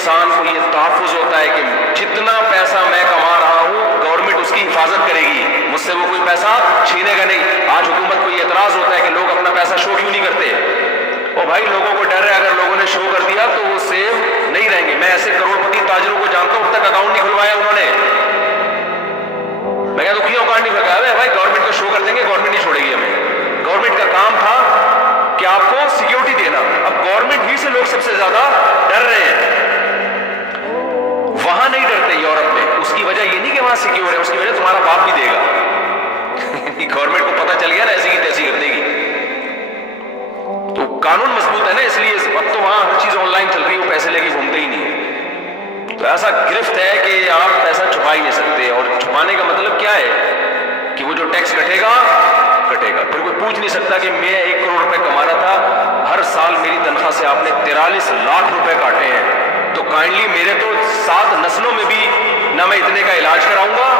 انسان کو یہ تحفظ ہوتا ہے کہ جتنا پیسہ میں کما رہا ہوں گورنمنٹ اس کی حفاظت کرے گی، مجھ سے وہ کوئی پیسہ چھینے گا نہیں۔ آج حکومت کو یہ اعتراض ہوتا ہے کہ لوگ اپنا پیسہ شو کیوں نہیں کرتے؟ اور بھائی لوگوں کو ڈر ہے اگر لوگوں نے شو کر دیا تو وہ سیو نہیں رہیں گے۔ میں ایسے کروڑ پتی تاجروں کو جانتا ہوں اب تک اکاؤنٹ نہیں کھلوایا انہوں نے۔ میں کہتا ہوں کیوں اکاؤنٹ نہیں کھلوایا؟ بھائی گورنمنٹ کو شو کر دیں گے، گورنمنٹ نہیں چھوڑے گی ہمیں۔ گورنمنٹ کا کام تھا کہ آپ کو سیکیورٹی دینا، اب گورنمنٹ ہی سے لوگ سب سے زیادہ ڈر رہے ہیں۔ وہاں نہیں ڈرتے یورپ میں، اس کی وجہ یہ نہیں کہ وہاں سیکیور ہے، اس کی وجہ تمہارا باپ بھی دے گا۔ گورنمنٹ کو پتہ چل گیا نا ایسی کی تیسی کر دے گی، تو قانون مضبوط ہے نا، اس لیے اب تو وہاں ہر چیز آن لائن چل رہی ہے، وہ پیسے لے کے گھومتے ہی نہیں۔ تو ایسا گرفت ہے کہ آپ پیسہ چھپا ہی نہیں سکتے، اور چھپانے کا مطلب کیا ہے کہ وہ جو ٹیکس کٹے گا کٹے گا۔ پھر کوئی پوچھ نہیں سکتا کہ میں 1 کروڑ روپے کما رہا تھا، ہر سال میری تنخواہ سے آپ نے 43 لاکھ روپے کاٹے ہیں، تو کائنڈلی میرے تو 7 نسلوں میں بھی نہ میں اتنے کا علاج کراؤں گا،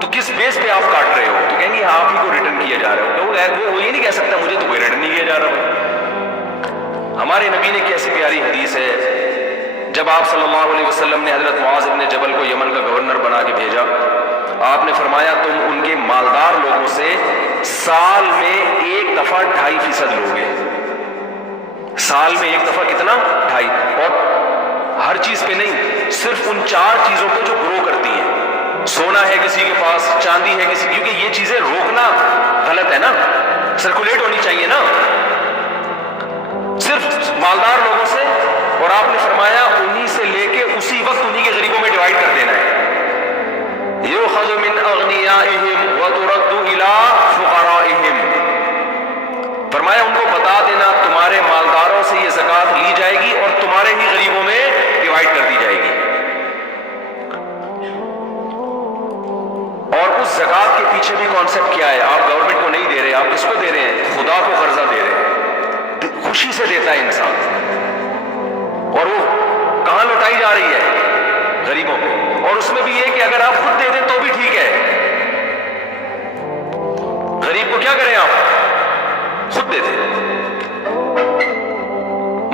تو کس بیس پہ آپ کاٹ رہے ہو؟ تو کہیں گے آپ ہی کو ریٹرن کیا جا رہا ہو۔ وہ یہ نہیں کہہ سکتا مجھے تو کوئی ریٹرن نہیں کیا جا رہا۔ ہمارے نبی نے کیسی پیاری حدیث ہے، جب آپ صلی اللہ علیہ وسلم نے حضرت معاذ بن جبل کو یمن کا گورنر بنا کے بھیجا، آپ نے فرمایا تم ان کے مالدار لوگوں سے سال میں 1 دفعہ 2.5% لوگے، سال میں 1 دفعہ کتنا؟ 2.5، اور ہر چیز پہ نہیں، صرف ان 4 چیزوں پہ جو گرو کرتی ہیں۔ سونا ہے کسی کے پاس، چاندی ہے کسی، کیونکہ یہ چیزیں روکنا غلط ہے نا، سرکولیٹ ہونی چاہیے نا، صرف مالدار لوگوں سے، اور آپ نے فرمایا انہی سے لے کے اسی وقت انہی کے غریبوں میں ڈیوائڈ کر دینا ہے۔ یؤخذ من اغنیائہم وترد الی فقرائہم، فرمایا ان کو بتا دینا تمہارے مالداروں سے یہ زکوٰۃ لی جائے گی اور تمہارے ہی غریبوں میں ڈیوائڈ کر دی جائے گی۔ اور اس زکوٰۃ کے پیچھے بھی کانسیپٹ کیا ہے؟ آپ گورنمنٹ کو نہیں دے رہے، آپ کس کو دے رہے ہیں؟ خدا کو قرضہ دے رہے ہیں۔ خوشی سے دیتا ہے انسان، اور وہ کہاں لوٹائی جا رہی ہے؟ غریبوں کو۔ اور اس میں بھی یہ کہ اگر آپ خود دے دیں تو بھی ٹھیک ہے، غریب کو کیا کریں آپ؟ خود دے دیں۔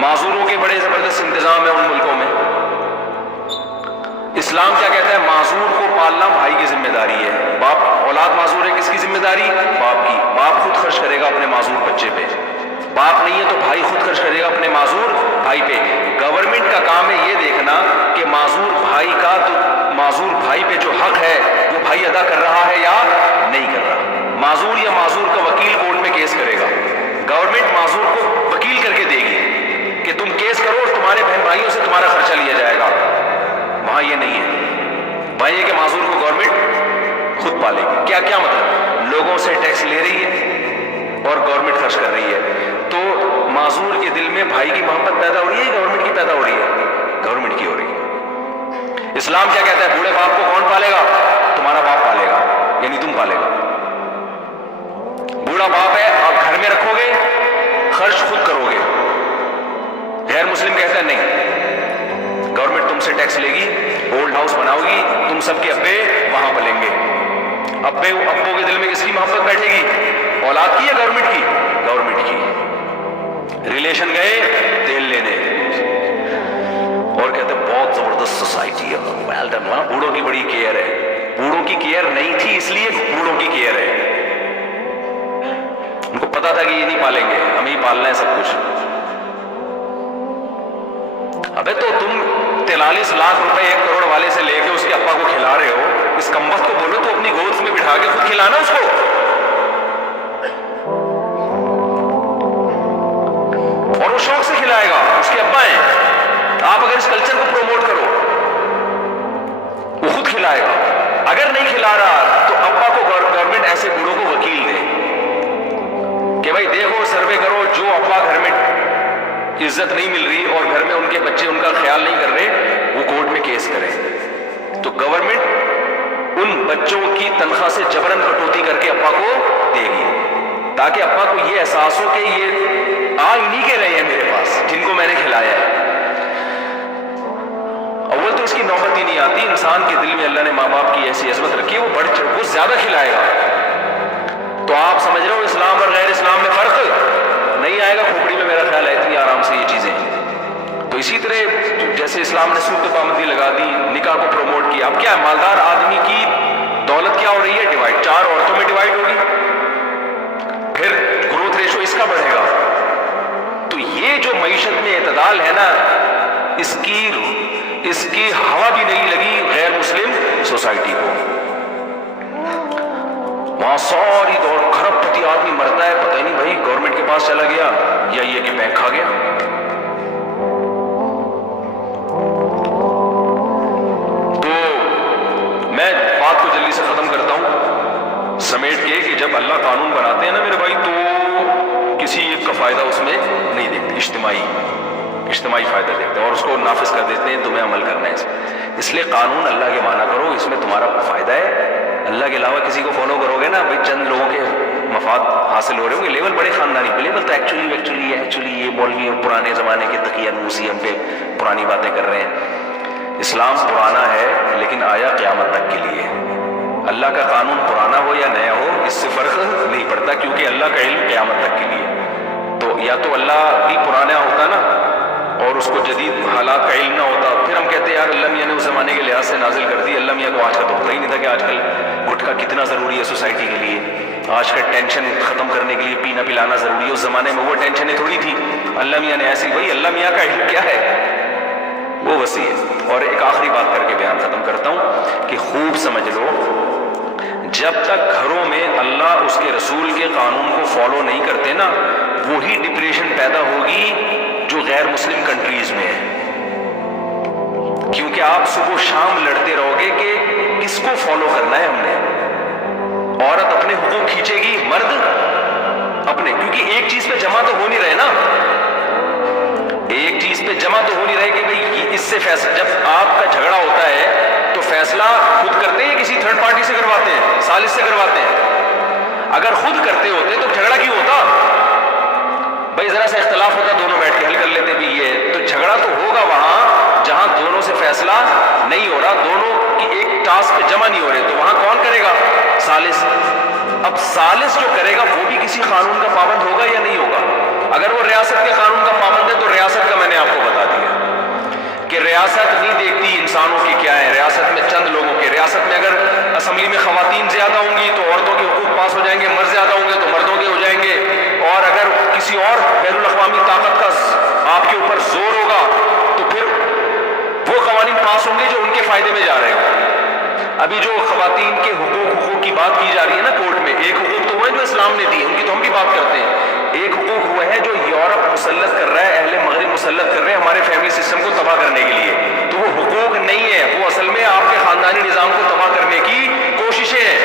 معذوروں کے بڑے زبردست انتظام ہے ان ملکوں میں۔ اسلام کیا کہتا ہے؟ معذور کو پالنا بھائی کی ذمہ داری ہے۔ باپ اولاد معذور ہے، کس کی ذمہ داری؟ باپ کی۔ باپ خود خرچ کرے گا اپنے معذور بچے پہ، باپ نہیں ہے تو بھائی خود خرچ کرے گا اپنے معذور بھائی پہ۔ گورنمنٹ کا کام ہے یہ دیکھنا کہ معذور بھائی کا، تو معذور بھائی پہ جو حق ہے وہ بھائی ادا کر رہا ہے یا نہیں کر رہا۔ معذور یا معذور کا وکیل کورٹ میں کیس کرے گا، گورنمنٹ معذور کو وکیل کر کے دے گی کہ تم کیس کرو اور تمہارے بہن بھائیوں سے تمہارا خرچہ لیا جائے گا۔ وہاں یہ نہیں ہے، وہاں یہ کہ معذور کو گورنمنٹ خود پالے گی۔ کیا کیا مطلب؟ لوگوں سے ٹیکس لے رہی ہے اور گورنمنٹ خرچ کر رہی ہے، تو معذور کے دل میں بھائی کی محبت پیدا ہو رہی ہے، گورنمنٹ کی پیدا ہو رہی ہے؟ گورنمنٹ کی ہو رہی ہے۔ اسلام کیا کہتا ہے؟ بوڑھے باپ کو کون پالے گا؟ تمہارا باپ پالے گا، یعنی تم پالے گا۔ بوڑھا باپ ہے، آپ گھر میں رکھو گے، خرچ خود کرو گے۔ غیر مسلم کہتا ہے نہیں، گورنمنٹ تم سے ٹیکس لے گی، اولڈ ہاؤس بناؤ گی، تم سب کے ابے وہاں پلیں گے۔ ابوں کے دل میں کس کی محبت بیٹھے گی؟ اولاد کی یا گورنمنٹ کی؟ گورنمنٹ کی۔ ریلیشن گئے تیل لینے، اور کہتے ہیں بہت زبردست سوسائٹی ہے، ویل ڈن، وہاں بوڑھوں کی بڑی کیئر ہے۔ بوڑھوں کی کیئر نہیں تھی، اس لیے بوڑھوں کی کیئر ہے۔ ان کو پتا تھا کہ یہ نہیں پالیں گے، ہمیں ہی پالنا ہے سب کچھ۔ ابے تو تم 43 لاکھ روپے 1 کروڑ والے سے لے کے اس کے ابا کو کھلا رہے ہو، اس کمبخت کو بولو تو اپنی گود میں بٹھا کے خود کھلانا اس کو۔ اور وہ شوق سے کھلائے گا، اس کے ابا ہیں۔ آپ اگر اس کلچر کو پروموٹ کرو، وہ خود کھلائے گا۔ اگر نہیں کھلا رہا تو ابا کو گورنمنٹ ایسے بوڑھوں کو وکیل دے کہ بھائی دیکھو، سروے کرو، جو ابا گھر میں عزت نہیں مل رہی اور گھر میں ان کے بچے ان کا خیال نہیں کر رہے، وہ کورٹ میں کیس کرے۔ تو گورنمنٹ ان بچوں کی تنخواہ سے جبرن کٹوتی کر کے ابا کو دے گی، تاکہ ابا کو یہ احساس ہو کہ یہ آ انہی کے رہے ہیں میرے پاس جن کو میں نے کھلایا ہے۔ اول تو اس کی نوبت ہی نہیں آتی، انسان کے دل میں اللہ نے ماں باپ کی ایسی عظمت رکھی ہے، وہ زیادہ کھلائے گا۔ تو آپ سمجھ رہے ہو اسلام اور غیر اسلام میں فرق نہیں آئے گا کھوپڑی میں، میرا خیال ہے اتنی آرام سے یہ چیزیں۔ تو اسی طرح جیسے جیسے اسلام نے سود پہ پابندی لگا دی، نکاح کو پروموٹ کیا، اب کیا ہے، مالدار آدمی کی دولت کیا ہو رہی ہے، ڈیوائڈ، 4 عورتوں میں ڈیوائڈ ہوگی، پھر گروتھ ریشو اس کا بڑھے گا. تو یہ جو معیشت میں اعتدال ہے نا، اس کی ہوا بھی نہیں لگی غیر مسلم سوسائٹی کو. وہاں ساری دور کھرب پتی آدمی مرتا ہے، پتہ ہی نہیں بھائی گورنمنٹ کے پاس چلا گیا یا یہ کہ بینک کھا گیا. تو میں بات کو جلدی سے ختم کرتا ہوں سمیٹ کے کہ جب اللہ قانون بناتے ہیں نا میرے بھائی، تو کسی ایک کا فائدہ اس میں نہیں دیکھتے، اجتماعی فائدہ دیکھتے ہیں اور اس کو نافذ کر دیتے ہیں، تمہیں عمل کرنا ہے اس لیے قانون اللہ کے مانا کرو، اس میں تمہارا فائدہ ہے. اللہ کے علاوہ کسی کو فالو کرو گے نا بھائی، چند لوگوں کے مفاد حاصل ہو رہے ہوں گے، لیول بڑے خاندانی پہ، لیول تو ایکچولی یہ مولوی پرانے زمانے کے تقیہ نوسی ہم پہ پرانی باتیں کر رہے ہیں. اسلام پرانا ہے لیکن آیا قیامت تک کے لیے. اللہ کا قانون پرانا ہو یا نیا ہو اس سے فرق نہیں پڑتا، کیونکہ اللہ کا علم قیامت تک کے لیے. تو یا تو اللہ بھی پرانا ہوتا نا اور اس کو جدید حالات کا علم نہ ہوتا، پھر ہم کہتے ہیں یار اللہ میاں نے اس زمانے کے لحاظ سے نازل کر دی. اللہ میاں کو آج کا تو پتہ ہی نہیں تھا کہ آج کل گٹکا کتنا ضروری ہے سوسائٹی کے لیے، آج کا ٹینشن ختم کرنے کے لیے پینا پلانا ضروری ہے. اس زمانے میں وہ ٹینشنیں تھوڑی تھی. اللہ میاں نے ایسی، بھائی اللہ میاں کا علم کیا ہے، وہ وسیع ہے. اور ایک آخری بات کر کے بیان ختم کرتا ہوں کہ خوب سمجھ لو، جب تک گھروں میں اللہ اس کے رسول کے قانون کو فالو نہیں کرتے نا، وہی ڈپریشن پیدا ہوگی جو غیر مسلم کنٹریز میں ہے. کیونکہ آپ صبح و شام لڑتے رہو گے کہ کس کو فالو کرنا ہے ہم نے. عورت اپنے حقوق کھینچے گی، مرد اپنے، کیونکہ ایک چیز پہ جمع تو ہو نہیں رہے نا، ایک چیز پہ جمع تو ہو نہیں رہے کہ بھئی اس سے فیصلہ، جب آپ کا جھگڑا ہوتا ہے تو فیصلہ خود کرتے ہیں یا کسی تھرڈ پارٹی سے کرواتے ہیں، ثالث سے کرواتے ہیں؟ اگر خود کرتے ہوتے تو جھگڑا کیوں ہوتا؟ بھائی ذرا سا اختلاف ہوتا، دونوں بیٹھ کے حل کر لیتے بھی یہ تو جھگڑا تو ہوگا وہاں جہاں دونوں سے فیصلہ نہیں ہو رہا، دونوں کی ایک ٹاسک پہ جمع نہیں ہو رہے، تو وہاں کون کرے گا؟ ثالث. اب ثالث جو کرے گا وہ بھی کسی قانون کا پابند ہوگا یا نہیں ہوگا؟ اگر وہ ریاست کے قانون کا پابند ہے تو ریاست کا میں نے آپ کو بتا دیا کہ ریاست نہیں دیکھتی انسانوں کی کیا ہے، ریاست میں چند لوگوں کے، ریاست میں اگر اسمبلی میں خواتین زیادہ ہوں گی تو عورتوں کے حقوق پاس ہو جائیں گے، مرد زیادہ ہوں گے تو مردوں کے ہو جائیں گے، اور اگر کسی اور بین الاقوامی طاقت کا آپ کے اوپر زور ہوگا تو پھر وہ قوانین پاس ہوں گے جو ان کے فائدے میں جا رہے ہوں. ابھی جو خواتین کے حقوق کی بات کی جا رہی ہے نا کورٹ میں، ایک حقوق تو وہ ہے جو اسلام نے دی، ان کی تو ہم بھی بات کرتے ہیں، ایک حقوق وہ ہے جو یورپ مسلط کر رہا ہے، اہل مغرب مسلط کر رہے ہیں ہمارے فیملی سسٹم کو تباہ کرنے کے لیے. تو وہ حقوق نہیں ہے، وہ اصل میں آپ کے خاندانی نظام کو تباہ کرنے کی کوششیں ہیں.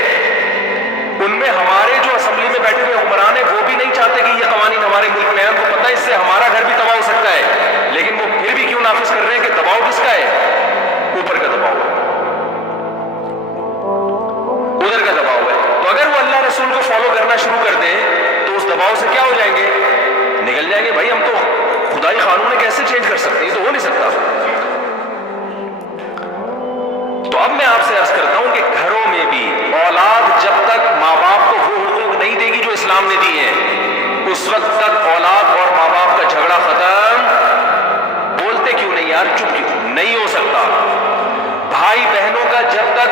ان میں ہمارے جو اسمبلی میں بیٹھے ہوئے حکمران ہیں وہ بھی نہیں چاہتے کہ یہ قوانین ہمارے ملک میں ہیں، ان کو پتہ ہے اس سے ہمارا گھر بھی تباہ ہو سکتا ہے، لیکن وہ پھر بھی کیوں نافذ کر رہے ہیں کہ دباؤ کس کا ہے؟ اوپر کا دباؤ ہے، ادھر کا دباؤ ہے. تو اگر وہ اللہ رسول کو فالو کرنا شروع کر دیں تو اس دباؤ سے کیا ہو جائیں گے؟ نکل جائیں گے. بھائی ہم تو خدائی قانون کیسے چینج کر سکتے ہیں؟ یہ تو ہو نہیں سکتا. تو اب میں آپ سے عرض کرتا ہوں کہ گھروں میں بھی اولاد جب تک ماں باپ کو وہ حقوق نہیں دے گی جو اسلام نے دی ہیں، اس وقت تک اولاد اور ماں باپ کا جھگڑا ختم. بولتے کیوں نہیں یار، چپ کیوں؟ نہیں ہو سکتا. بھائی بہنوں کا جب تک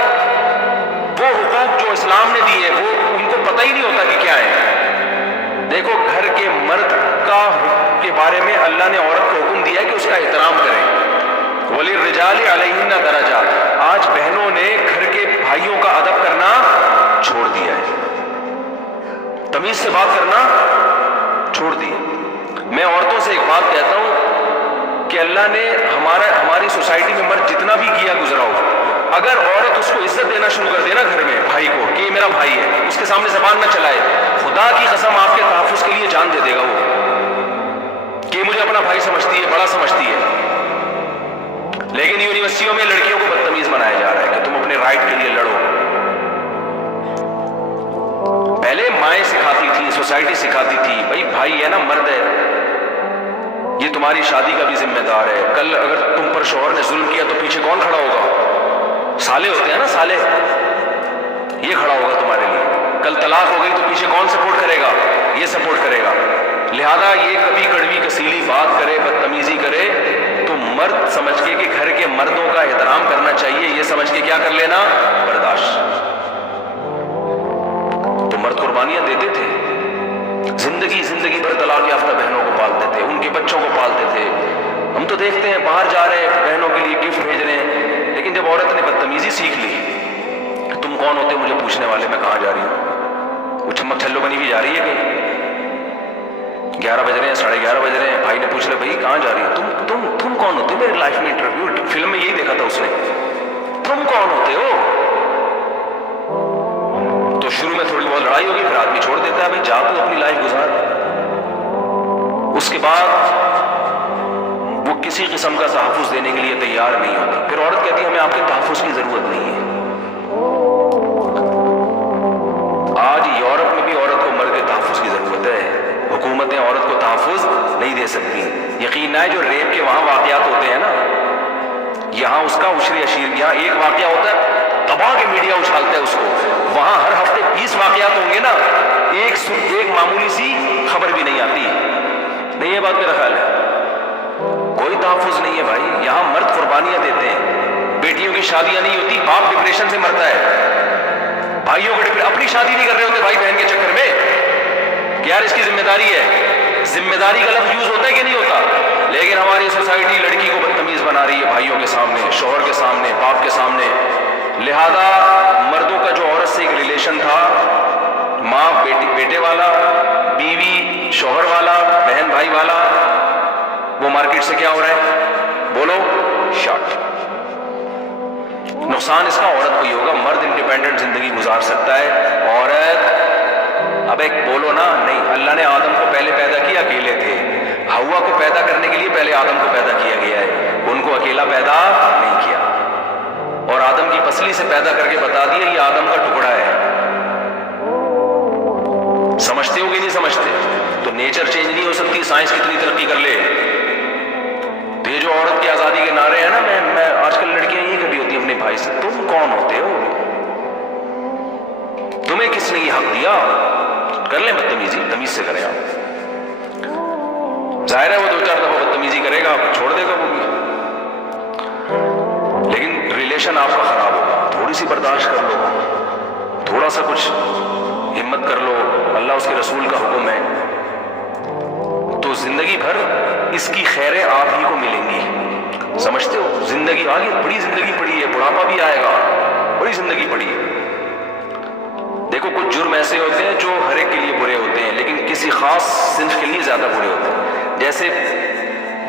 وہ حقوق جو اسلام نے دیے وہ ان کو پتہ ہی نہیں ہوتا کہ کیا ہے. دیکھو گھر کے مرد کا کے بارے میں اللہ نے عورت کو حکم دیا کہ اس کا احترام کریں. وَلِلرِّجَالِ عَلَيْهِنَّ دَرَجَاتٌ. آج بہنوں نے گھر کے بھائیوں کا ادب کرنا چھوڑ دیا ہے، تمیز سے بات کرنا چھوڑ دی. میں عورتوں سے ایک بات کہتا ہوں کہ اللہ نے ہماری سوسائٹی میں مرد جتنا بھی کیا گزرا ہو، اگر عورت اس کو عزت دینا شروع کر دینا گھر میں بھائی کو کہ یہ میرا بھائی ہے، اس کے سامنے زبان نہ چلائے، خدا کی قسم آپ کے تحفظ کے لیے جان دے دے گا وہ کہ مجھے اپنا بھائی سمجھتی ہے، بڑا سمجھتی ہے. لیکن یونیورسٹیوں میں لڑکیوں کو بدتمیز بنایا جا رہا ہے کہ تم اپنے رائٹ کے لیے لڑو. پہلے مائیں سکھاتی تھی، سوسائٹی سکھاتی تھی بھائی بھائی ہے نا، مرد ہے، یہ تمہاری شادی کا بھی ذمہ دار ہے. کل اگر تم پر شوہر نے ظلم کیا تو پیچھے کون کھڑا ہوگا؟ سالے ہوتے ہیں نا، سالے، یہ کھڑا ہوگا تمہارے لیے. کل طلاق ہو گئی تو پیچھے کون سپورٹ کرے گا؟ یہ سپورٹ کرے گا. لہذا یہ کبھی کڑوی کسیلی بات کرے، بدتمیزی کرے تو مرد سمجھ کے کہ گھر کے مردوں کا احترام کرنا چاہیے، یہ سمجھ کے کیا کر لینا، برداشت۔ تو مرد قربانیاں دیتے تھے، زندگی بھر طلاق یافتہ بہنوں کو پالتے تھے، ان کے بچوں کو پالتے تھے۔ ہم تو دیکھتے ہیں باہر جا رہے ہیں بہنوں کے لیے گفٹ بھیج رہے ہیں، لیکن جب عورت نے بدتمیزی سیکھ لی، تم کون ہوتے مجھے پوچھنے والے، میں کہاں جا رہی ہوں، وہ چھمک چھلو بنی ہوئی جا رہی ہے کہیں، 11 بج رہے ہیں 11:30 بج رہے ہیں، بھائی نے پوچھ لیا بھائی کہاں جا رہی ہے، تم کون ہوتے ہو، میری لائف میں انٹرویو فلم میں یہی دیکھا تھا اس نے، تم کون ہوتے ہو؟ تو شروع میں تھوڑی بہت لڑائی ہوگی، پھر آدمی چھوڑ دیتا ہے، بھائی جا تو اپنی لائف گزار۔ اس کے بعد وہ کسی قسم کا تحفظ دینے کے لیے تیار نہیں ہوتا، پھر عورت کہتی ہے ہمیں آپ کے تحفظ کی ضرورت نہیں ہے۔ آج یورپ میں بھی عورت کو مرد کے تحفظ کی ضرورت ہے، حکومتیں عورت کو تحفظ نہیں دے سکتی۔ یقین ہے جو ریپ کے وہاں واقعات ہوتے ہیں نا، یہاں اس کا عشر اشیر، یہاں ایک واقعہ ہوتا ہے دبا کے میڈیا اچھالتا ہے اس کو، وہاں ہر ہفتے 20 واقعات ہوں گے نا، ایک معمولی سی خبر بھی نہیں آتی، نہیں یہ بات میرا خیال ہے، کوئی تحفظ نہیں ہے بھائی۔ یہاں مرد قربانیاں دیتے ہیں، بیٹیوں کی شادیاں نہیں ہوتی، باپ ڈپریشن سے مرتا ہے، بھائیوں کو اپنی شادی نہیں کر رہے ہوتے بھائی بہن کے چکر میں کہ یار اس کی ذمہ داری ہے، ذمہ داری کا لفظ یوز ہوتا ہے کہ نہیں ہوتا، لیکن ہماری سوسائٹی لڑکی کو بدتمیز بنا رہی ہے بھائیوں کے سامنے، شوہر کے سامنے، باپ کے سامنے۔ لہذا مردوں کا جو عورت سے ایک ریلیشن تھا، ماں بیٹے والا، بیوی شوہر والا، بہن بھائی والا، وہ مارکیٹ سے کیا ہو رہا ہے، بولو، شارٹ۔ نقصان اس کا عورت کو ہی ہوگا۔ مرد انڈیپینڈنٹ زندگی گزار سکتا ہے، عورت اب ایک بولو نا، نہیں، اللہ نے آدم کو پہلے پیدا کیا اکیلے تھے، ہوا کو پیدا کرنے کے لیے پہلے آدم کو پیدا کیا گیا ہے، ان کو اکیلا پیدا نہیں کیا، اور آدم کی پسلی سے پیدا کر کے بتا دیا یہ آدم کا ٹکڑا ہے۔ سمجھتے ہو کہ نہیں سمجھتے؟ تو نیچر چینج نہیں ہو سکتی، سائنس کتنی ترقی کر لے۔ تو یہ جو عورت کی آزادی کے نعرے ہیں نا، میں آج کل لڑکیاں یہی کھڑی ہوتی ہیں اپنے بھائی سے، تم کون ہوتے ہو، تمہیں کس نے یہ حق دیا، کر لیں بدتمیزی، تمیز سے کریں آپ، ظاہر ہے وہ 2-4 دفعہ بدتمیزی کرے گا، چھوڑ دے گا وہ بھی، لیکن ریلیشن آپ کا خراب ہوگا۔ تھوڑی سی برداشت کر لو، تھوڑا سا کچھ ہمت کر لو، اللہ اس کے رسول کا حکم ہے، تو زندگی بھر اس کی خیریں آپ ہی کو ملیں گی۔ سمجھتے ہو؟ زندگی آگے بڑی زندگی پڑی ہے، بڑھاپا بھی آئے گا، بڑی زندگی پڑی ہے۔ دیکھو کچھ جرم ایسے ہوتے ہیں جو ہر ایک کے لیے برے ہوتے ہیں، لیکن کسی خاص صنف کے لیے زیادہ برے ہوتے ہیں۔ جیسے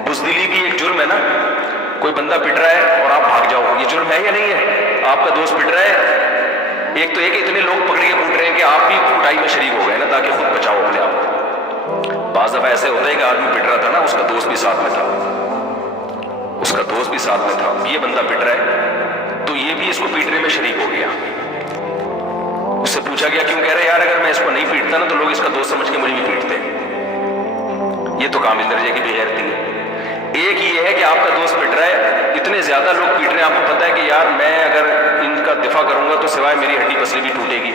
بزدلی بھی ایک جرم ہے نا، کوئی بندہ پٹ رہا ہے اور آپ بھاگ جاؤ، یہ جرم ہے یا نہیں ہے؟ آپ کا دوست پٹ رہا ہے، ایک تو ایک اتنے لوگ پکڑ کے کوٹ رہے ہیں کہ آپ بھی کٹائی میں شریک ہو گئے نا، تاکہ خود بچاؤ اپنے آپ کو۔ بعض دفعہ ایسے ہوتا ہے کہ آدمی پٹ رہا تھا نا، اس کا دوست بھی ساتھ میں تھا، اس کا دوست بھی ساتھ میں تھا، یہ بندہ پٹ رہا ہے تو یہ بھی اس کو پیٹنے میں شریک ہو گیا۔ اس سے پوچھا گیا کیوں؟ کہہ رہے یار اگر میں اس کو نہیں پیٹتا نا تو لوگ اس کا دوست سمجھ کے مجھے بھی پیٹتے۔ یہ تو کامل درجے کی بے غیرتی ہے۔ ایک یہ ہے کہ آپ کا دوست پٹ رہا ہے، اتنے زیادہ لوگ پیٹ رہے ہیں، آپ کو پتا ہے کہ یار میں اگر ان کا دفاع کروں گا تو سوائے میری ہڈی پسلی بھی ٹوٹے گی،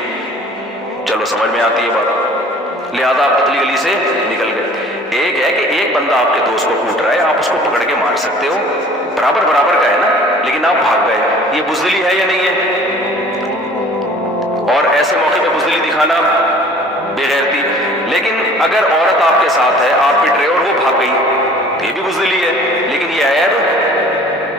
چلو سمجھ میں آتی ہے بات، لہذا آپ پتلی گلی سے نکل گئے۔ ایک ہے کہ ایک بندہ آپ کے دوست کو کوٹ رہا ہے، آپ اس کو پکڑ کے مار سکتے ہو، برابر برابر کا ہے نا، لیکن آپ بھاگ گئے، یہ بزدلی ہے یا نہیں ہے؟ اور ایسے موقع پہ بزدلی دکھانا بے غیرتی۔ لیکن اگر عورت آپ کے ساتھ ہے، آپ پٹ رہے اور وہ بھاگ گئی تو یہ بھی بزدلی ہے، لیکن یہ عیب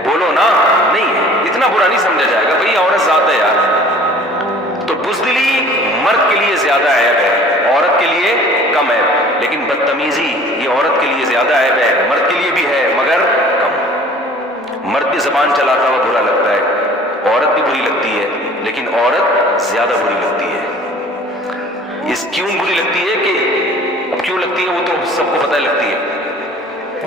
بولو نا نہیں ہے، اتنا برا نہیں سمجھا جائے گا، بھئی عورت ذات ہے یار۔ تو بزدلی مرد کے لیے زیادہ عیب ہے، عورت کے لیے کم ہے، لیکن بدتمیزی یہ عورت کے لیے زیادہ عیب ہے، مرد کے لیے بھی ہے مگر کم۔ مرد بھی زبان چلاتا ہوا برا لگتا ہے، عورت بھی بری لگتی ہے، لیکن عورت زیادہ بری لگتی ہے۔ اس کیوں بری لگتی ہے کہ اب کیوں لگتی ہے وہ تو سب کو پتہ لگتی ہے،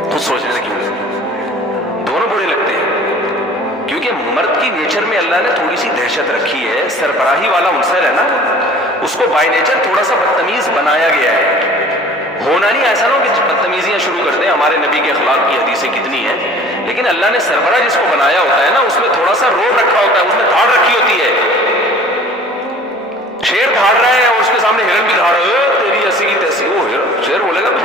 خود سوچنے سے کیوں لگتی ہے، دونوں برے لگتے ہیں، کیونکہ مرد کی نیچر میں اللہ نے تھوڑی سی دہشت رکھی ہے، سربراہی والا عنصر ہے نا، اس کو بائی نیچر تھوڑا سا بدتمیز بنایا گیا ہے۔ ہونا نہیں ایسا نہ ہو کہ بدتمیزیاں شروع کر دیں، ہمارے نبی کے اخلاق کی حدیثیں کتنی ہیں، لیکن اللہ نے سربراہ جس کو بنایا ہوتا ہے نا، اس میں تھوڑا سا روب رکھا ہوتا ہے، اس میں دھاڑ رکھی ہوتی ہے۔ شیر دھاڑ رہا ہے اور اس کے سامنے ہرن بھی دھاڑ رہا ہے، تیری ایسی کی تیسی، وہ شیر بولے گا تو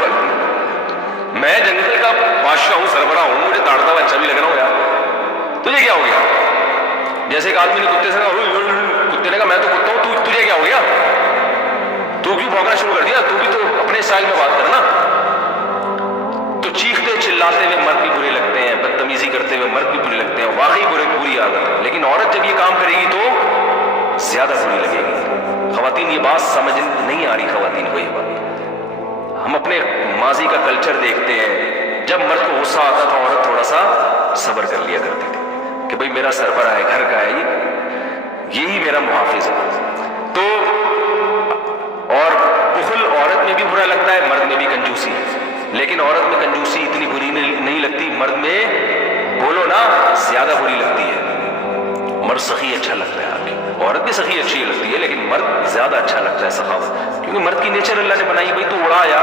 میں جنگل کا بادشاہ ہوں، سربراہ ہوں، مجھے دھاڑتا ہوا اچھا بھی لگ رہا آدمی نے کتے سے کہا, کتے نے کہا میں تو کتا ہوں, تجھے کیا ہو گیا, تو کیوں بھونکنا شروع کر دیا, تو بھی تو اپنے اسٹائل میں بات کرنا. تو چیختے چلاتے ہوئے مرد بھی برے لگتے ہیں, بدتمیزی کرتے ہوئے مرد بھی برے لگتے ہیں, واقعی بری عادت. لیکن عورت جب یہ کام کرے گی تو زیادہ بری لگے گی. خواتین یہ بات سمجھ نہیں آ رہی خواتین کو یہ بات. ہم اپنے ماضی کا کلچر دیکھتے ہیں, جب مرد کو غصہ آتا تھا عورت تھوڑا سا صبر کر لیا کرتی تھی کہ بھئی میرا سربراہ ہے, گھر کا ہے, یہی میرا محافظ ہے. تو اور بخل عورت میں بھی برا لگتا ہے, مرد میں بھی کنجوسی ہے. لیکن عورت میں کنجوسی اتنی بری نہیں لگتی, مرد میں بولو نا زیادہ بری لگتی ہے. مرد سخی اچھا لگتا ہے, آپ کی عورت بھی سخی اچھی لگتی ہے, لیکن مرد زیادہ اچھا لگتا ہے سخاوت, کیونکہ مرد کی نیچر اللہ نے بنائی, بھائی تو اڑا یا.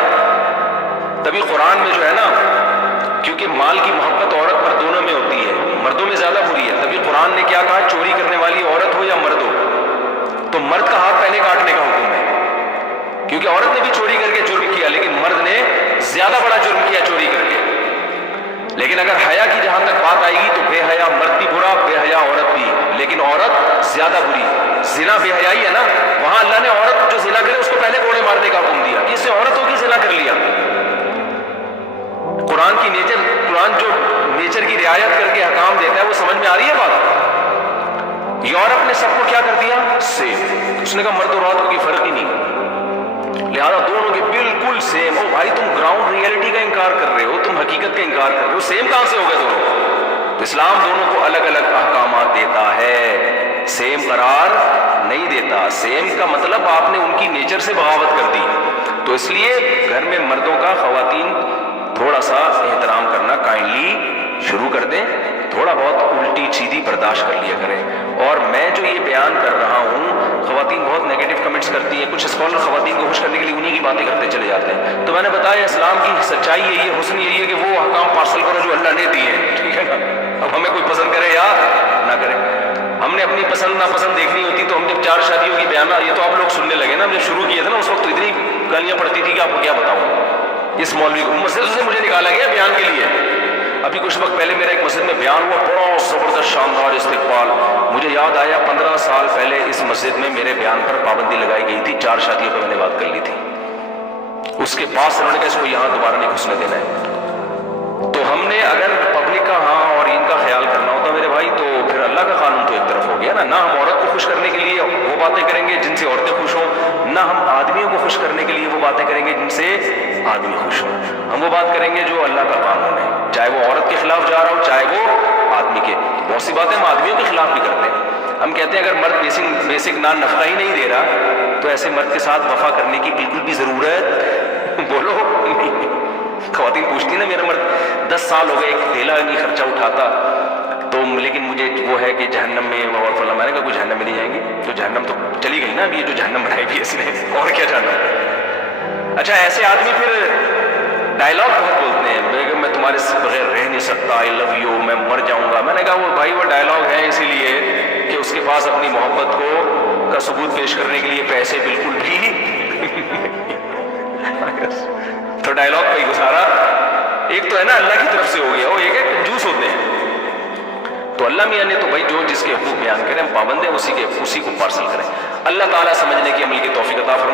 تبھی قرآن میں جو ہے نا, کیونکہ مال کی محبت عورت مرد دونوں میں ہوتی ہے, مردوں میں زیادہ بری ہے, تبھی قرآن نے کیا کہا, چوری کرنے والی عورت ہو یا مرد ہو تو مرد کا ہاتھ پہلے کاٹنے کا حکم ہے. کیونکہ عورت نے بھی چوری کر کے جرم کیا, لیکن مرد نے زیادہ بڑا جرم کیا چوری کر کے. لیکن اگر حیا کی جہاں تک بات آئے گی تو بے حیا مرد بھی برا, بے حیا عورت بھی, لیکن عورت زیادہ بری. زنا بے حیائی ہے نا, وہاں اللہ نے عورت جو زنا کرے اس کو پہلے کوڑے مارنے کا حکم دیا کہ اس سے عورتوں کی زنا کر لیا. قرآن کی نیچر, قرآن جو نیچر کی رعایت کر کے حکام دیتا ہے وہ سمجھ میں آ رہی ہے بات. یورپ نے سب کو کیا کر دیا, سیم. اس نے کہا مرد اور عورت کی فرق ہی نہیں, لہذا دونوں کے بالکل سیم. او بھائی تم گراؤنڈ ریئلٹی کا انکار کر رہے ہو, تم حقیقت کا انکار کر رہے ہو, سیم کہاں سے ہو گئے دونوں؟ تو اسلام دونوں کو الگ الگ احکامات دیتا ہے, سیم قرار نہیں دیتا. سیم کا مطلب آپ نے ان کی نیچر سے بغاوت کر دی. تو اس لیے گھر میں مردوں کا خواتین تھوڑا سا احترام کرنا کائنڈلی شروع کر دیں, تھوڑا بہت الٹی سیدھی برداشت کر لیا کریں. اور میں جو یہ بیان کر رہا ہوں, خواتین بہت نیگیٹو کمنٹس کرتی ہیں, کچھ اسکالر خواتین کو خوش کرنے کے لیے انہی کی باتیں کرتے چلے جاتے ہیں. تو میں نے بتایا اسلام کی سچائی یہی ہے, حسن یہی ہے کہ وہ احکام پارسل کرو جو اللہ نے دیے ہیں, ٹھیک ہے نا. اب ہمیں کوئی پسند کرے یا نہ کرے, ہم نے اپنی پسند ناپسند دیکھنی ہوتی. تو ہم جب 4 شادیوں کی بیان, یہ تو آپ لوگ سننے لگے نا, جب شروع کیے تھے نا اس وقت تو اتنی گالیاں پڑتی تھی کہ آپ کو کیا بتاؤں. اس مولوی کو مسجد سے مجھے نکالا گیا بیان کے لیے. ابھی کچھ وقت پہلے میرا ایک مسجد میں بیان ہوا, بڑا زبردست شاندار استقبال. مجھے یاد آیا 15 سال پہلے اس مسجد میں میرے بیان پر پابندی لگائی گئی تھی, 4 شادیوں پر میں نے بات کر لی تھی. اس کے پاس انہوں نے کہا اس کو یہاں دوبارہ نہیں گھسنے دینا ہے. تو ہم نے اگر پبلک کا ہاں اور ان کا خیال کرنا ہوتا میرے بھائی, تو پھر اللہ کا قانون تو ایک طرف ہو گیا نا. نہ ہم عورت کو خوش کرنے کے لیے وہ باتیں کریں گے جن سے عورتیں خوش ہوں, نہ ہم آدمیوں کو خوش کرنے کے لیے وہ باتیں کریں گے جن سے آدمی خوش ہوں. ہم وہ بات کریں گے جو اللہ کا قانون ہے, چاہے وہ عورت کے خلاف جا رہا ہو چاہے وہ آدمی کے. بہت سی باتیں ہم آدمیوں کے خلاف بھی کرتے ہیں. ہم کہتے ہیں اگر مرد بیسک نان نفقہ ہی نہیں دے رہا تو ایسے مرد کے ساتھ وفا کرنے کی بالکل بھی ضرورت بولو نہیں. خواتین پوچھتی نا, میرا مرد 10 سال ہو گئے ایک دھیلا نہیں خرچہ اٹھاتا, تو لیکن مجھے وہ ہے کہ جہنم میں, اور فلاں. میں نے کہا کوئی جہنم میں نہیں جائیں گی, تو جہنم تو چلی گئی نا ابھی, یہ جو جہنم بنائی بھی اس نے, اور کیا جہنم. اچھا ایسے آدمی پھر ڈائلاگ بہت بولتے ہیں, میں تمہارے بغیر رہ نہیں سکتا, آئی لو یو, میں مر جاؤں گا. میں نے کہا وہ بھائی وہ ڈائلاگ ہے اسی لیے کہ اس کے پاس اپنی محبت کا ثبوت پیش کرنے کے لیے پیسے بالکل بھی تو ڈائلاگ کا ہی گزارا. ایک تو ہے نا اللہ کی طرف سے ہو گیا, وہ ایک ہے کنجوس ہوتے ہیں. تو اللہ میاں نے تو بھائی جو جس کے حقوق بیان کریں ہم پابند ہیں, اسی کو پارسل کریں. اللہ تعالیٰ سمجھنے کی عمل کی توفیق عطا فرمائے.